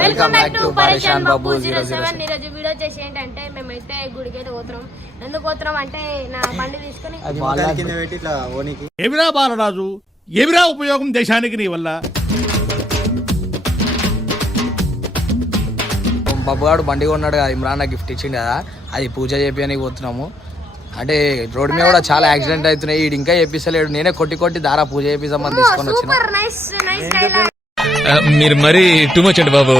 Welcome back to పరేషాన్ బాబు 07. ఈరోజు video చేసి ఏంటంటే మేమైతే గుడికి అయితే పోతున్నాం. ఎందుకు పోతున్నాం అంటే నా బండి తీసుకుని ఏమిరా బాలరాజు, ఏమిరా ఉపయోగం దేశానికి నీ వల్ల? బాబుగాడు బండి కొన్నాడు కదా, ఇమ్రాన్ గిఫ్ట్ ఇచ్చింది కదా, అది పూజ చేపియడానికి పోతున్నాము. అంటే రోడ్డు మీద కూడా చాలా యాక్సిడెంట్ అవుతున్నాయి, వీడు ఇంకా చేపిస్తలేడు. నేనే కొట్టి దారా పూజ చేపిస్తామని తీసుకొని వచ్చిన. మీరు మరీ టూ మచ్ అండి బాబు,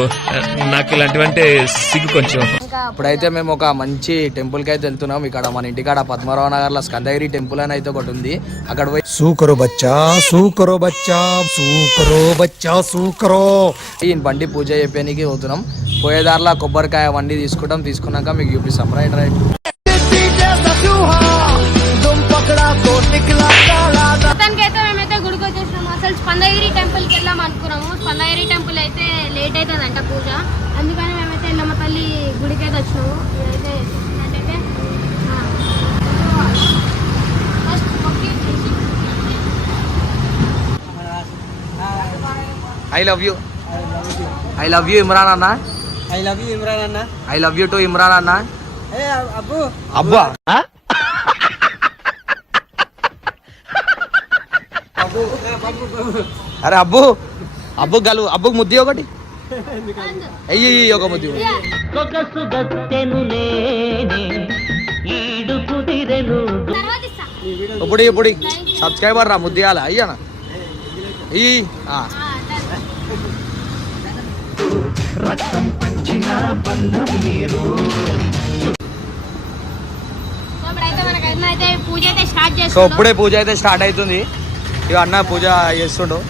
నాకు ఇలాంటివంటే సిగ్గు కొంచెం. ఇప్పుడైతే మేము ఒక మంచి టెంపుల్ కి అయితే వెళ్తున్నాం. ఇక్కడ మన ఇంటికాడ పద్మరావు నగర్ లో స్కందగిరి టెంపుల్ అని అయితే ఒకటి ఉంది. అక్కడ పోయి సూకరో బచ్చా సూకరో బచ్చా సూకరో బచ్చా సూకరో ఈ బండి పూజ చెప్పడానికి పోతున్నాం. పోయేదారిలో కొబ్బరికాయ వండి తీసుకున్నాక మీకు చూపిస్తాం. రైట్ మొత్తానికైతే మేమైతే గుడికి వచ్చేసినాము. అసలు స్కందగిరి టెంపుల్ కి వెళ్దాం అనుకున్నాము. స్కందగిరి టెంపుల్ అయితే లేట్ అవుతుందంట పూజ, అందుకని మేమైతే ఎల్లమ్మ తల్లి గుడికి అయితే వచ్చినాము. ఇదైతే ఏంటంటే ఐ లవ్ యూ ఇమ్రాన్ అన్న. ఐ లవ్ యూ ఇమ్రాన్ అన్న. I love you to Imran అన్న. అబ్బు అబ్బా అరే అబ్బు గలు అబ్బుకు ముద్ది ఒకటి అయ్యి ఒక ముద్ది. ఇప్పుడు సబ్స్క్రైబర్ రా ముద్దియాల అయ్యానా అయ్యి. సో ఇప్పుడే పూజ అయితే స్టార్ట్ అవుతుంది. ఇక అన్న పూజ చేస్తుండు.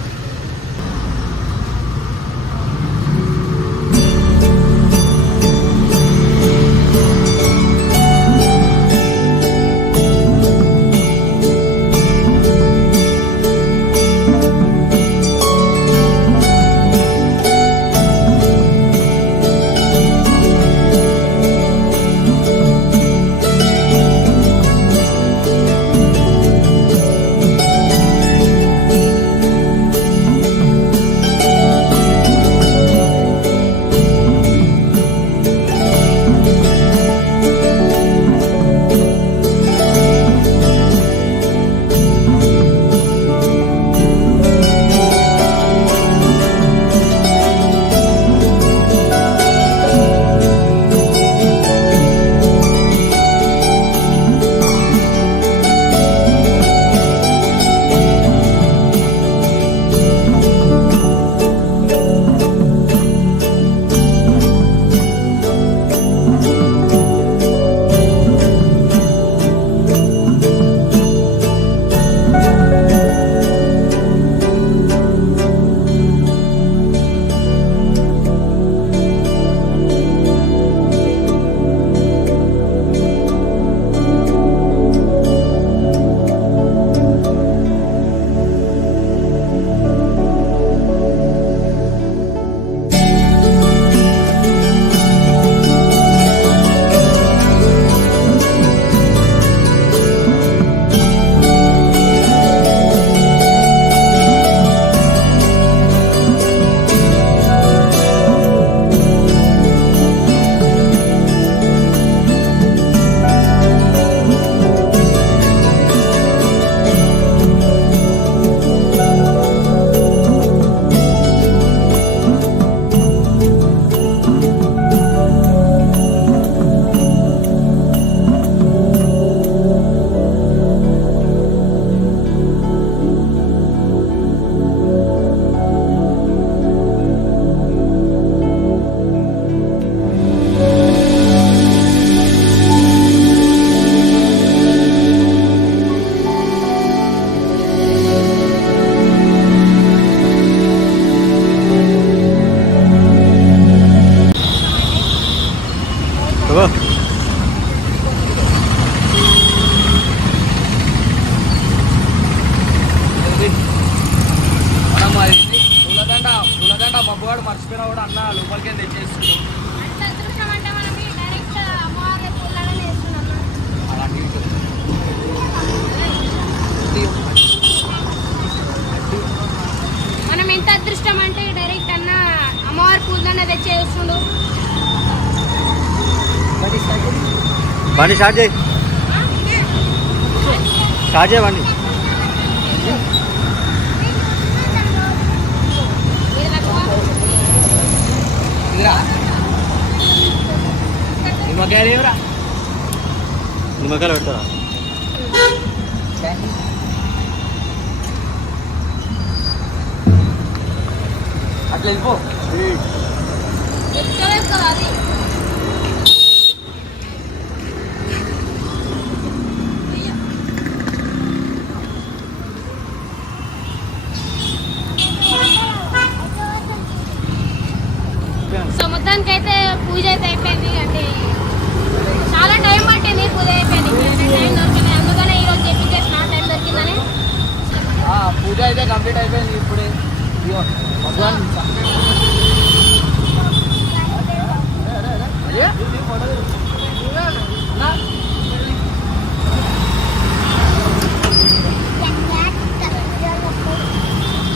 బబ్బుగాడు మర్చిపోయినా కూడా అన్న లోపలికి తెచ్చేస్తున్నాం. బండి స్టార్ట్ చేయి బండి నిమ్మకాయలు పెడతారా అట్లా వెళ్ళిపో అది సో మొత్తానికి అయితే పూజ అయితే అయిపోయింది. అంటే చాలా టైం పట్టింది పూజ అయిపోయింది, అంటే టైం దొరికింది, అందుకనే ఈరోజు చేపించేసిన టైం దొరికిందని. పూజ అయితే కంప్లీట్ అయిపోయింది. ఇప్పుడే భగవాన్